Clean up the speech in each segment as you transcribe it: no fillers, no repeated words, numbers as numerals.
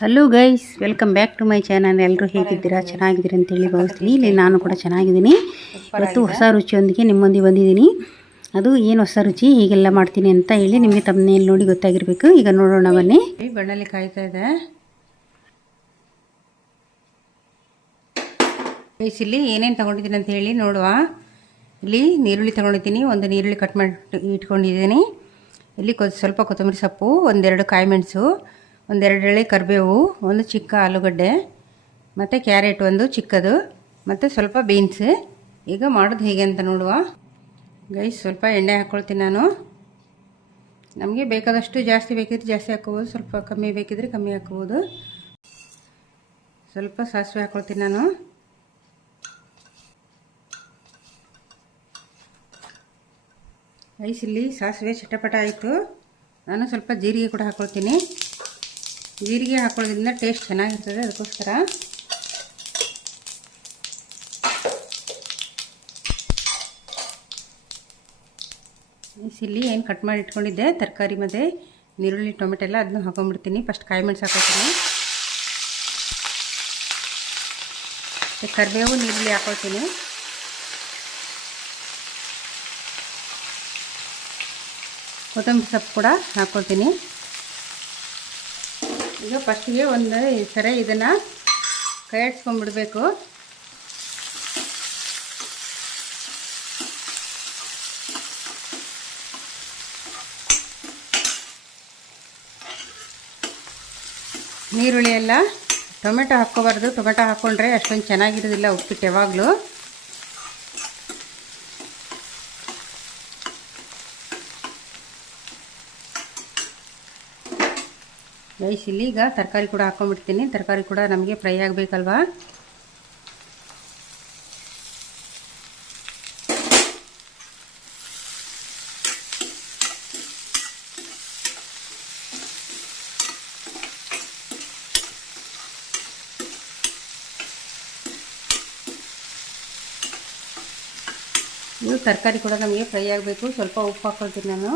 Hello guys, welcome back to my channel. ಎಲ್ಲರೂ ಹೇಗಿದ್ದೀರಾ? ಚೆನ್ನಾಗಿದ್ದೀರಿ ಅಂತೇಳಿ ಭಾವಿಸ್ತೀನಿ. ಇಲ್ಲಿ ನಾನು ಕೂಡ ಚೆನ್ನಾಗಿದ್ದೀನಿ. ಇವತ್ತು ಹೊಸ ರುಚಿಯೊಂದಿಗೆ ನಿಮ್ಮೊಂದಿಗೆ ಬಂದಿದ್ದೀನಿ. ಅದು ಏನು ಹೊಸ ರುಚಿ, ಹೀಗೆಲ್ಲ ಮಾಡ್ತೀನಿ ಅಂತ ಹೇಳಿ ನಿಮಗೆ ತಮ್ಮನೇಲಿ ನೋಡಿ ಗೊತ್ತಾಗಿರಬೇಕು. ಈಗ ನೋಡೋಣ ಬನ್ನಿ. ಬಣ್ಣಲ್ಲಿ ಕಾಯ್ತಾ ಇದೆ ಗೈಸ್. ಇಲ್ಲಿ ಏನೇನು ತೊಗೊಂಡಿದ್ದೀನಿ ಅಂತ ಹೇಳಿ ನೋಡುವ. ಇಲ್ಲಿ ನೀರುಳ್ಳಿ ತೊಗೊಂಡಿದ್ದೀನಿ, ಒಂದು ನೀರುಳ್ಳಿ ಕಟ್ ಮಾಡಿ ಇಟ್ಕೊಂಡಿದ್ದೀನಿ. ಇಲ್ಲಿ ಸ್ವಲ್ಪ ಕೊತ್ತಂಬರಿ ಸೊಪ್ಪು, ಒಂದೆರಡು ಕಾಯಿ ಮೆಣಸು, ಒಂದೆರಡು ಎಳೆ ಕರಿಬೇವು, ಒಂದು ಚಿಕ್ಕ ಆಲೂಗಡ್ಡೆ, ಮತ್ತು ಕ್ಯಾರೆಟ್ ಒಂದು ಚಿಕ್ಕದು, ಮತ್ತು ಸ್ವಲ್ಪ ಬೀನ್ಸ್. ಈಗ ಮಾಡೋದು ಹೇಗೆ ಅಂತ ನೋಡುವ ಗೈಸ್. ಸ್ವಲ್ಪ ಎಣ್ಣೆ ಹಾಕ್ಕೊಳ್ತೀನಿ ನಾನು. ನಮಗೆ ಬೇಕಾದಷ್ಟು, ಜಾಸ್ತಿ ಬೇಕಿದ್ರೆ ಜಾಸ್ತಿ ಹಾಕ್ಕೋಬೋದು, ಸ್ವಲ್ಪ ಕಮ್ಮಿ ಬೇಕಿದ್ರೆ ಕಮ್ಮಿ ಹಾಕ್ಕೋಬೋದು. ಸ್ವಲ್ಪ ಸಾಸಿವೆ ಹಾಕ್ಕೊಳ್ತೀನಿ ನಾನು. ಗೈಸ್, ಇಲ್ಲಿ ಸಾಸಿವೆ ಚಟಪಟ ಆಯಿತು. ನಾನು ಸ್ವಲ್ಪ ಜೀರಿಗೆ ಕೂಡ ಹಾಕ್ಕೊಳ್ತೀನಿ. ಜೀರಿಗೆ ಹಾಕೊಳ್ಳೋದ್ರಿಂದ ಟೇಸ್ಟ್ ಚೆನ್ನಾಗಿರ್ತದೆ, ಅದಕ್ಕೋಸ್ಕರ. ಇಲ್ಲಿ ಏನು ಕಟ್ ಮಾಡಿ ಇಟ್ಕೊಂಡಿದ್ದೆ ತರಕಾರಿ ಮತ್ತು ನೀರುಳ್ಳಿ ಟೊಮೆಟೊ ಎಲ್ಲ ಅದನ್ನು ಹಾಕೊಂಡ್ಬಿಡ್ತೀನಿ. ಫಸ್ಟ್ ಕಾಯಿ ಮೆಣಸು ಹಾಕೊಳ್ತೀನಿ, ಮತ್ತು ಕರಿಬೇವು ನೀರುಳ್ಳಿ ಹಾಕೊಳ್ತೀನಿ. ಕೊತ್ತಂಬರಿ ಸೊಪ್ಪು ಕೂಡ ಹಾಕ್ಕೊಳ್ತೀನಿ. ಈಗ ಫಸ್ಟಿಗೆ ಒಂದು ಸರಿ ಇದನ್ನು ಕೈ ಆಡಿಸ್ಕೊಂಡ್ಬಿಡ್ಬೇಕು. ನೀರುಳ್ಳಿ ಎಲ್ಲ ಟೊಮೆಟೊ ಹಾಕ್ಕೋಬಾರ್ದು. ಟೊಮೆಟೊ ಹಾಕ್ಕೊಂಡ್ರೆ ಅಷ್ಟೊಂದು ಚೆನ್ನಾಗಿರೋದಿಲ್ಲ ಉಪ್ಪಿಟ್ಟು ಯಾವಾಗಲೂ. ಗೈಸ್, ಇಲ್ಲಿ ಈಗ ತರಕಾರಿ ಕೂಡ ಹಾಕ್ಕೊಂಡ್ಬಿಡ್ತೀನಿ. ತರಕಾರಿ ಕೂಡ ನಮಗೆ ಫ್ರೈ ಆಗಬೇಕಲ್ವಾ. ಇದು ತರಕಾರಿ ಕೂಡ ನಮಗೆ ಫ್ರೈ ಆಗಬೇಕು. ಸ್ವಲ್ಪ ಉಪ್ಪು ಹಾಕ್ಕೊಳ್ತೀನಿ ನಾನು.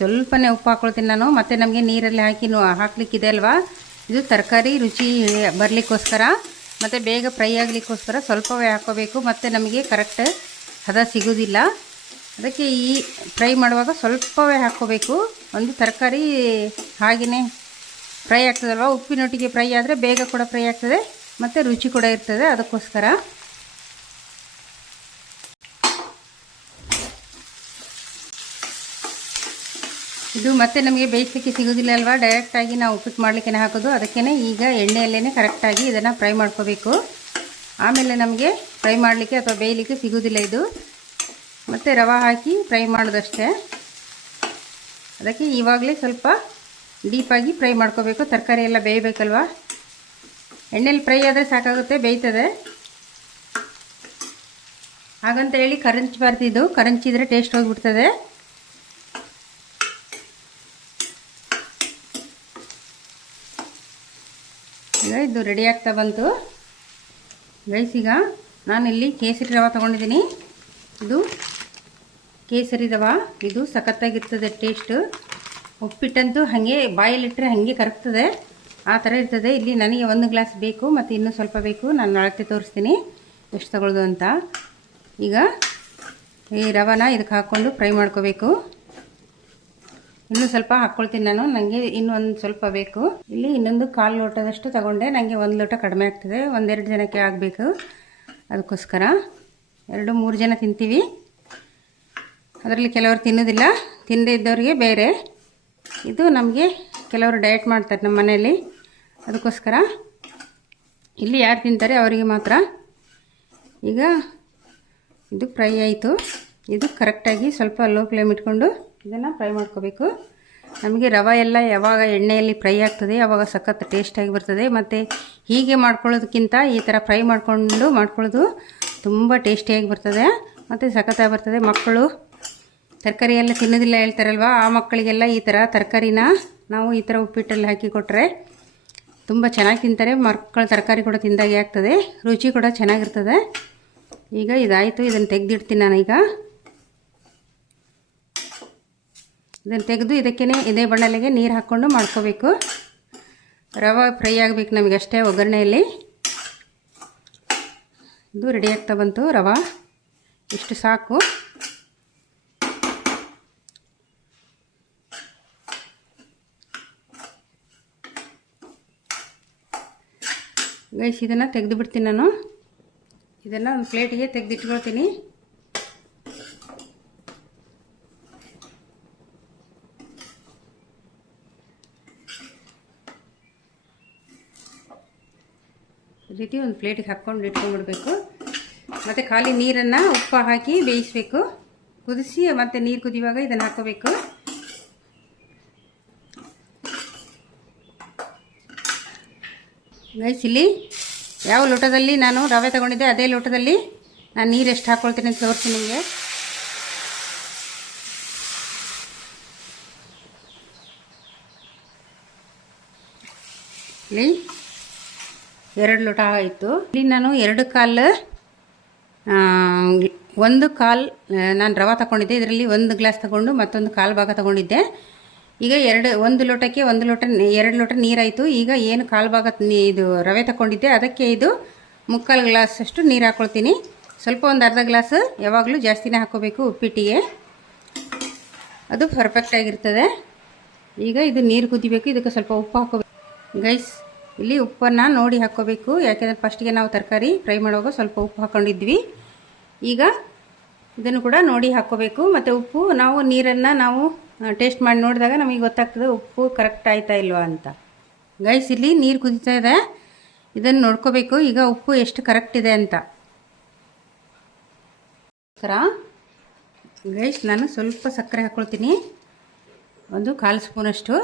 ಸ್ವಲ್ಪನೇ ಉಪ್ಪು ಹಾಕ್ಕೊಳ್ತೀನಿ ನಾನು. ಮತ್ತು ನಮಗೆ ನೀರಲ್ಲಿ ಹಾಕಿ ಹಾಕ್ಲಿಕ್ಕಿದೆ ಅಲ್ವಾ, ಇದು ತರಕಾರಿ ರುಚಿ ಬರಲಿಕ್ಕೋಸ್ಕರ ಮತ್ತು ಬೇಗ ಫ್ರೈ ಆಗಲಿಕ್ಕೋಸ್ಕರ ಸ್ವಲ್ಪವೇ ಹಾಕ್ಕೋಬೇಕು. ಮತ್ತು ನಮಗೆ ಕರೆಕ್ಟ್ ಹದ ಸಿಗೋದಿಲ್ಲ. ಅದಕ್ಕೆ ಈ ಫ್ರೈ ಮಾಡುವಾಗ ಸ್ವಲ್ಪವೇ ಹಾಕ್ಕೋಬೇಕು. ಒಂದು ತರಕಾರಿ ಹಾಗೆಯೇ ಫ್ರೈ ಆಗ್ತದಲ್ವ, ಉಪ್ಪಿನೊಟ್ಟಿಗೆ ಫ್ರೈ ಆದರೆ ಬೇಗ ಕೂಡ ಫ್ರೈ ಆಗ್ತದೆ ಮತ್ತು ರುಚಿ ಕೂಡ ಇರ್ತದೆ, ಅದಕ್ಕೋಸ್ಕರ. ಇದು ಮತ್ತೆ ನಮಗೆ ಬೇಯಿಸಲಿಕ್ಕೆ ಸಿಗೋದಿಲ್ಲ ಅಲ್ವಾ, ಡೈರೆಕ್ಟಾಗಿ ನಾವು ಉಪ್ಪಿಟ್ಟು ಮಾಡಲಿಕ್ಕೆ ಹಾಕೋದು. ಅದಕ್ಕೇ ಈಗ ಎಣ್ಣೆಯಲ್ಲೇ ಕರೆಕ್ಟಾಗಿ ಇದನ್ನು ಫ್ರೈ ಮಾಡ್ಕೋಬೇಕು. ಆಮೇಲೆ ನಮಗೆ ಫ್ರೈ ಮಾಡಲಿಕ್ಕೆ ಅಥವಾ ಬೇಯಲಿಕ್ಕೆ ಸಿಗೋದಿಲ್ಲ ಇದು. ಮತ್ತು ರವೆ ಹಾಕಿ ಫ್ರೈ ಮಾಡೋದಷ್ಟೇ. ಅದಕ್ಕೆ ಇವಾಗಲೇ ಸ್ವಲ್ಪ ಡೀಪಾಗಿ ಫ್ರೈ ಮಾಡ್ಕೋಬೇಕು. ತರಕಾರಿ ಎಲ್ಲ ಬೇಯಬೇಕಲ್ವ. ಎಣ್ಣೆಲಿ ಫ್ರೈ ಆದರೆ ಸಾಕಾಗುತ್ತೆ, ಬೇಯ್ತದೆ. ಹಾಗಂತ ಹೇಳಿ ಕರಂಚಬಾರ್ದು. ಇದು ಕರಂಚಿದ್ರೆ ಟೇಸ್ಟ್ ಹೋಗಿಬಿಡ್ತದೆ. ಈಗ ಇದು ರೆಡಿ ಆಗ್ತಾ ಬಂತು ಗೈಸ್. ಈಗ ನಾನಿಲ್ಲಿ ಕೇಸರಿ ರವೆ ತೊಗೊಂಡಿದ್ದೀನಿ. ಇದು ಕೇಸರಿ ರವೆ, ಇದು ಸಖತ್ತಾಗಿರ್ತದೆ ಟೇಸ್ಟು. ಉಪ್ಪಿಟ್ಟಂತೂ ಹಾಗೆ ಬಾಯಲ್ಲಿಟ್ಟರೆ ಹಾಗೆ ಕರಗ್ತದೆ, ಆ ಥರ ಇರ್ತದೆ. ಇಲ್ಲಿ ನನಗೆ 1 ಗ್ಲಾಸ್ ಬೇಕು ಮತ್ತು ಇನ್ನೂ ಸ್ವಲ್ಪ ಬೇಕು. ನಾನು ಅಳತೆ ತೋರಿಸ್ತೀನಿ ಎಷ್ಟು ತಗೊಳ್ಳೋದು ಅಂತ. ಈಗ ಈ ರವೆನ ಇದಕ್ಕೆ ಹಾಕ್ಕೊಂಡು ಫ್ರೈ ಮಾಡ್ಕೋಬೇಕು. ಇನ್ನೂ ಸ್ವಲ್ಪ ಹಾಕ್ಕೊಳ್ತೀನಿ ನಾನು, ನನಗೆ ಇನ್ನೂ ಒಂದು ಸ್ವಲ್ಪ ಬೇಕು. ಇಲ್ಲಿ ಇನ್ನೊಂದು 1/4 ಲೋಟದಷ್ಟು ತಗೊಂಡೆ. ನನಗೆ 1 ಲೋಟ ಕಡಿಮೆ ಆಗ್ತದೆ, 1-2 ಜನಕ್ಕೆ ಆಗಬೇಕು. ಅದಕ್ಕೋಸ್ಕರ 2-3 ಜನ ತಿಂತೀವಿ. ಅದರಲ್ಲಿ ಕೆಲವರು ತಿನ್ನೋದಿಲ್ಲ, ತಿನ್ನದೇ ಇದ್ದವ್ರಿಗೆ ಬೇರೆ. ಇದು ನಮಗೆ ಕೆಲವರು ಡಯಟ್ ಮಾಡ್ತಾರೆ ನಮ್ಮ ಮನೆಯಲ್ಲಿ, ಅದಕ್ಕೋಸ್ಕರ. ಇಲ್ಲಿ ಯಾರು ತಿಂತಾರೆ ಅವರಿಗೆ ಮಾತ್ರ. ಈಗ ಇದು ಫ್ರೈ ಆಯಿತು. ಇದು ಕರೆಕ್ಟಾಗಿ ಸ್ವಲ್ಪ ಲೋ ಫ್ಲೇಮ್ ಇಟ್ಕೊಂಡು ಇದನ್ನು ಫ್ರೈ ಮಾಡ್ಕೋಬೇಕು. ನಮಗೆ ರವೆ ಎಲ್ಲ ಯಾವಾಗ ಎಣ್ಣೆಯಲ್ಲಿ ಫ್ರೈ ಆಗ್ತದೆ ಆವಾಗ ಸಖತ್ ಟೇಸ್ಟಾಗಿ ಬರ್ತದೆ. ಮತ್ತು ಹೀಗೆ ಮಾಡ್ಕೊಳ್ಳೋದಕ್ಕಿಂತ ಈ ಥರ ಫ್ರೈ ಮಾಡ್ಕೊಳ್ಳೋದು ತುಂಬ ಟೇಸ್ಟಿಯಾಗಿ ಬರ್ತದೆ ಮತ್ತು ಸಖತ್ತಾಗಿ ಬರ್ತದೆ. ಮಕ್ಕಳು ತರಕಾರಿ ಎಲ್ಲ ತಿನ್ನೋದಿಲ್ಲ ಹೇಳ್ತಾರಲ್ವ, ಆ ಮಕ್ಕಳಿಗೆಲ್ಲ ಈ ಥರ ತರಕಾರಿನ ನಾವು ಈ ಥರ ಉಪ್ಪಿಟ್ಟಲ್ಲಿ ಹಾಕಿ ಕೊಟ್ಟರೆ ತುಂಬ ಚೆನ್ನಾಗಿ ತಿಂತಾರೆ. ಮಕ್ಕಳು ತರಕಾರಿ ಕೂಡ ತಿಂದಾಗೆ ಆಗ್ತದೆ, ರುಚಿ ಕೂಡ ಚೆನ್ನಾಗಿರ್ತದೆ. ಈಗ ಇದಾಯಿತು, ಇದನ್ನು ತೆಗೆದಿಡ್ತೀನಿ ನಾನೀಗ. ಇದನ್ನು ತೆಗೆದು ಇದಕ್ಕೇ ಇದೇ ಬಣ್ಣಲೆಗೆ ನೀರು ಹಾಕ್ಕೊಂಡು ಮಾಡ್ಕೋಬೇಕು. ರವೆ ಫ್ರೈ ಆಗಬೇಕು ನಮಗೆ ಅಷ್ಟೇ ಒಗ್ಗರಣೆಯಲ್ಲಿ. ಇದು ರೆಡಿ ಆಗ್ತಾ ಬಂತು ರವೆ, ಇಷ್ಟು ಸಾಕು. ಗೈಸ್ ಇದನ್ನು ತೆಗೆದು ಬಿಡ್ತೀನಿ ನಾನು. ಇದನ್ನು ಒಂದು ಪ್ಲೇಟಿಗೆ ತೆಗೆದಿಟ್ಕೊಳ್ತೀನಿ. ಈ ರೀತಿ ಒಂದು ಪ್ಲೇಟಿಗೆ ಹಾಕ್ಕೊಂಡು ಇಟ್ಕೊಂಡ್ಬಿಡ್ಬೇಕು. ಮತ್ತು ಖಾಲಿ ನೀರನ್ನು ಉಪ್ಪು ಹಾಕಿ ಬೇಯಿಸಬೇಕು. ಕುದಿಸಿ ಮತ್ತು ನೀರು ಕುದಿಯುವಾಗ ಇದನ್ನು ಹಾಕೋಬೇಕು. ಗೈಸ್ ಇಲ್ಲಿ ಯಾವ ಲೋಟದಲ್ಲಿ ನಾನು ರವೆ ತಗೊಂಡಿದ್ದೆ ಅದೇ ಲೋಟದಲ್ಲಿ ನಾನು ನೀರು ಎಷ್ಟು ಹಾಕ್ಕೊಳ್ತೀನಿ ಅಂತ ತೋರಿಸ್ತೀನಿ ನಿಮಗೆ. ಇಲ್ಲಿ 2 ಲೋಟ ಆಯಿತು. ಇಲ್ಲಿ ನಾನು 1 ಕಾಲು ನಾನು ರವೆ ತಗೊಂಡಿದ್ದೆ. ಇದರಲ್ಲಿ 1 ಗ್ಲಾಸ್ ತಗೊಂಡು ಮತ್ತೊಂದು ಕಾಲು ಭಾಗ ತಗೊಂಡಿದ್ದೆ. ಈಗ 1 ಲೋಟಕ್ಕೆ 1 ಲೋಟ 2 ಲೋಟ ನೀರಾಯಿತು. ಈಗ ಏನು ಕಾಲು ಭಾಗ ಇದು ರವೆ ತಗೊಂಡಿದ್ದೆ ಅದಕ್ಕೆ ಇದು 3/4 ಗ್ಲಾಸ್ ಅಷ್ಟು ನೀರು ಹಾಕ್ಕೊಳ್ತೀನಿ. ಸ್ವಲ್ಪ ಒಂದು ಅರ್ಧ ಗ್ಲಾಸ್ ಯಾವಾಗಲೂ ಜಾಸ್ತಿನೇ ಹಾಕ್ಕೋಬೇಕು ಉಪ್ಪಿಟ್ಟಿಗೆ, ಅದು ಪರ್ಫೆಕ್ಟಾಗಿರ್ತದೆ. ಈಗ ಇದು ನೀರು ಕುದಿಬೇಕು, ಇದಕ್ಕೆ ಸ್ವಲ್ಪ ಉಪ್ಪು ಹಾಕ್ಕೋಬೇಕು. ಗೈಸ್ ಇಲ್ಲಿ ಉಪ್ಪನ್ನು ನೋಡಿ ಹಾಕ್ಕೋಬೇಕು, ಯಾಕೆಂದರೆ ಫಸ್ಟಿಗೆ ನಾವು ತರಕಾರಿ ಫ್ರೈ ಮಾಡುವಾಗ ಸ್ವಲ್ಪ ಉಪ್ಪು ಹಾಕ್ಕೊಂಡಿದ್ವಿ. ಈಗ ಇದನ್ನು ಕೂಡ ನೋಡಿ ಹಾಕ್ಕೋಬೇಕು. ಮತ್ತು ಉಪ್ಪು ನಾವು ನೀರನ್ನು ನಾವು ಟೇಸ್ಟ್ ಮಾಡಿ ನೋಡಿದಾಗ ನಮಗೆ ಗೊತ್ತಾಗ್ತದೆ ಉಪ್ಪು ಕರೆಕ್ಟ್ ಆಯ್ತಾ ಇಲ್ವಾ ಅಂತ. ಗೈಸ್ ಇಲ್ಲಿ ನೀರು ಕುದೀತಾ ಇದೆ, ಇದನ್ನು ನೋಡ್ಕೋಬೇಕು ಈಗ ಉಪ್ಪು ಎಷ್ಟು ಕರೆಕ್ಟ್ ಇದೆ ಅಂತ. ಗೈಸ್ ನಾನು ಸ್ವಲ್ಪ ಸಕ್ಕರೆ ಹಾಕ್ಕೊಳ್ತೀನಿ, 1/4 ಸ್ಪೂನಷ್ಟು.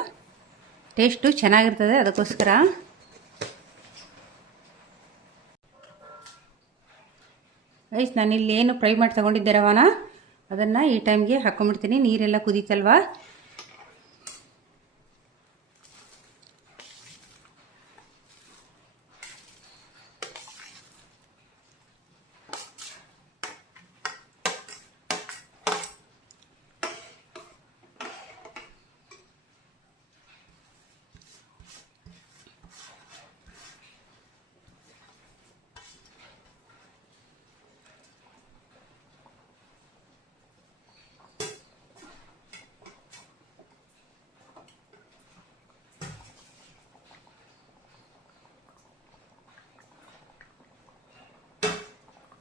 ಟೇಸ್ಟು ಚೆನ್ನಾಗಿರ್ತದೆ ಅದಕ್ಕೋಸ್ಕರ. ಗೈಸ್ ನಾನಿಲ್ಲಿ ಏನು ಫ್ರೈ ಮಾಡಿ ತಗೊಂಡಿದ್ದೆ ರವಾನ ಅದನ್ನು ಈ ಟೈಮ್ಗೆ ಹಾಕ್ಕೊಂಡ್ಬಿಡ್ತೀನಿ. ನೀರೆಲ್ಲ ಕುದೀತಲ್ವಾ.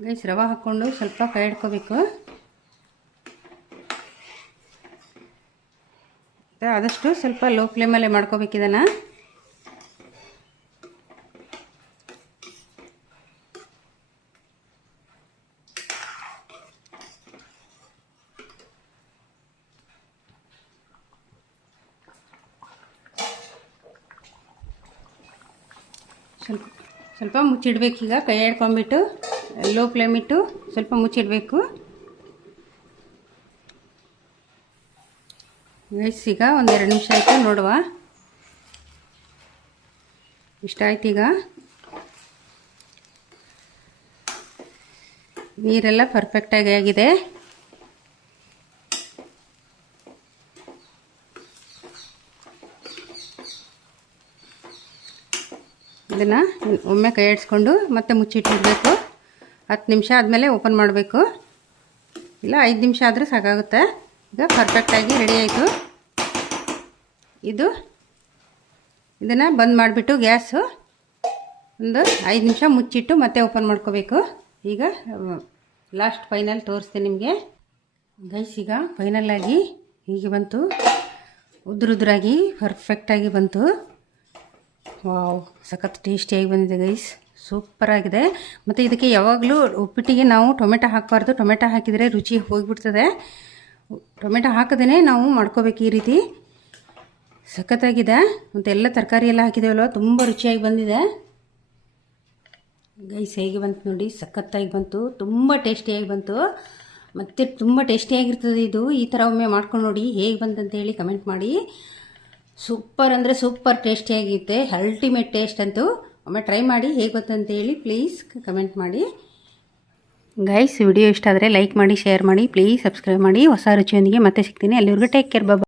ಗೈಸ್ ರವೆ ಹಾಕ್ಕೊಂಡು ಸ್ವಲ್ಪ ಕೈ ಹಿಡ್ಕೋಬೇಕು. ಆದಷ್ಟು ಸ್ವಲ್ಪ ಲೋ ಫ್ಲೇಮಲ್ಲೇ ಮಾಡ್ಕೋಬೇಕು ಇದನ್ನು. ಸ್ವಲ್ಪ ಮುಚ್ಚಿಡ್ಬೇಕು. ಈಗ ಕೈ ಹಿಡ್ಕೊಂಬಿಟ್ಟು ಲೋ ಫ್ಲೇಮ್ ಇಟ್ಟು ಸ್ವಲ್ಪ ಮುಚ್ಚಿಡಬೇಕು. ಗೈಸ್ ಈಗ 1-2 ನಿಮಿಷ ಆಯಿತು ನೋಡುವ. ಇಷ್ಟ ಆಯ್ತು. ಈಗ ನೀರೆಲ್ಲ ಪರ್ಫೆಕ್ಟಾಗಿ ಆಗಿದೆ. ಇದನ್ನು ಒಮ್ಮೆ ಕೈ ಆಡಿಸ್ಕೊಂಡು ಮತ್ತೆ ಮುಚ್ಚಿಟ್ಟಿಡಬೇಕು. 10 ನಿಮಿಷ ಆದಮೇಲೆ ಓಪನ್ ಮಾಡಬೇಕು, ಇಲ್ಲ 5 ನಿಮಿಷ ಆದರೂ ಸಾಕಾಗುತ್ತೆ. ಈಗ ಪರ್ಫೆಕ್ಟಾಗಿ ರೆಡಿ ಆಯಿತು. ಇದನ್ನು ಬಂದ್ ಮಾಡಿಬಿಟ್ಟು ಗ್ಯಾಸು ಒಂದು 5 ನಿಮಿಷ ಮುಚ್ಚಿಟ್ಟು ಮತ್ತೆ ಓಪನ್ ಮಾಡ್ಕೋಬೇಕು. ಈಗ ಲಾಸ್ಟ್ ಫೈನಲ್ ತೋರಿಸ್ತೀನಿ ನಿಮಗೆ. ಗೈಸ್ ಈಗ ಫೈನಲ್ಲಾಗಿ ಹೀಗೆ ಬಂತು, ಉದುರಾಗಿ ಪರ್ಫೆಕ್ಟಾಗಿ ಬಂತು. ವಾವ್, ಸಖತ್ ಟೇಸ್ಟಿಯಾಗಿ ಬಂದಿದೆ ಗೈಸ್, ಸೂಪರಾಗಿದೆ. ಮತ್ತು ಇದಕ್ಕೆ ಯಾವಾಗಲೂ ಉಪ್ಪಿಟ್ಟಿಗೆ ನಾವು ಟೊಮೆಟೊ ಹಾಕಬಾರ್ದು, ಟೊಮೆಟೊ ಹಾಕಿದರೆ ರುಚಿ ಹೋಗಿಬಿಡ್ತದೆ. ಟೊಮೆಟೊ ಹಾಕದೇ ನಾವು ಮಾಡ್ಕೋಬೇಕು. ಈ ರೀತಿ ಸಖತ್ತಾಗಿದೆ. ಮತ್ತು ಎಲ್ಲ ತರಕಾರಿ ಎಲ್ಲ ಹಾಕಿದ್ದೇವಲ್ವ, ತುಂಬ ರುಚಿಯಾಗಿ ಬಂದಿದೆ ಗೈಸ್. ಹೇಗೆ ಬಂತು ನೋಡಿ, ಸಖತ್ತಾಗಿ ಬಂತು, ತುಂಬ ಟೇಸ್ಟಿಯಾಗಿ ಬಂತು. ಮತ್ತು ತುಂಬ ಟೇಸ್ಟಿಯಾಗಿರ್ತದೆ ಇದು. ಈ ಥರ ಒಮ್ಮೆ ಮಾಡ್ಕೊಂಡು ನೋಡಿ, ಹೇಗೆ ಬಂತಂತ ಹೇಳಿ ಕಮೆಂಟ್ ಮಾಡಿ. ಸೂಪರ್ ಅಂದರೆ ಸೂಪರ್ ಟೇಸ್ಟಿಯಾಗಿರುತ್ತೆ, ಅಲ್ಟಿಮೇಟ್ ಟೇಸ್ಟ್ ಅಂತೂ. ಒಮ್ಮೆ ಟ್ರೈ ಮಾಡಿ, ಹೇಗೆ ಬಂತಂತ ಹೇಳಿ ಪ್ಲೀಸ್ ಕಮೆಂಟ್ ಮಾಡಿ. ಗೈಸ್, ವಿಡಿಯೋ ಇಷ್ಟ ಆದರೆ ಲೈಕ್ ಮಾಡಿ, ಶೇರ್ ಮಾಡಿ, ಪ್ಲೀಸ್ ಸಬ್ಸ್ಕ್ರೈಬ್ ಮಾಡಿ. ಹೊಸ ರುಚಿಯೊಂದಿಗೆ ಮತ್ತೆ ಸಿಗ್ತೀನಿ. ಅಲ್ಲಿವರೆಗೂ ಟೇಕ್ ಕೇರ್, ಬಾಯ್.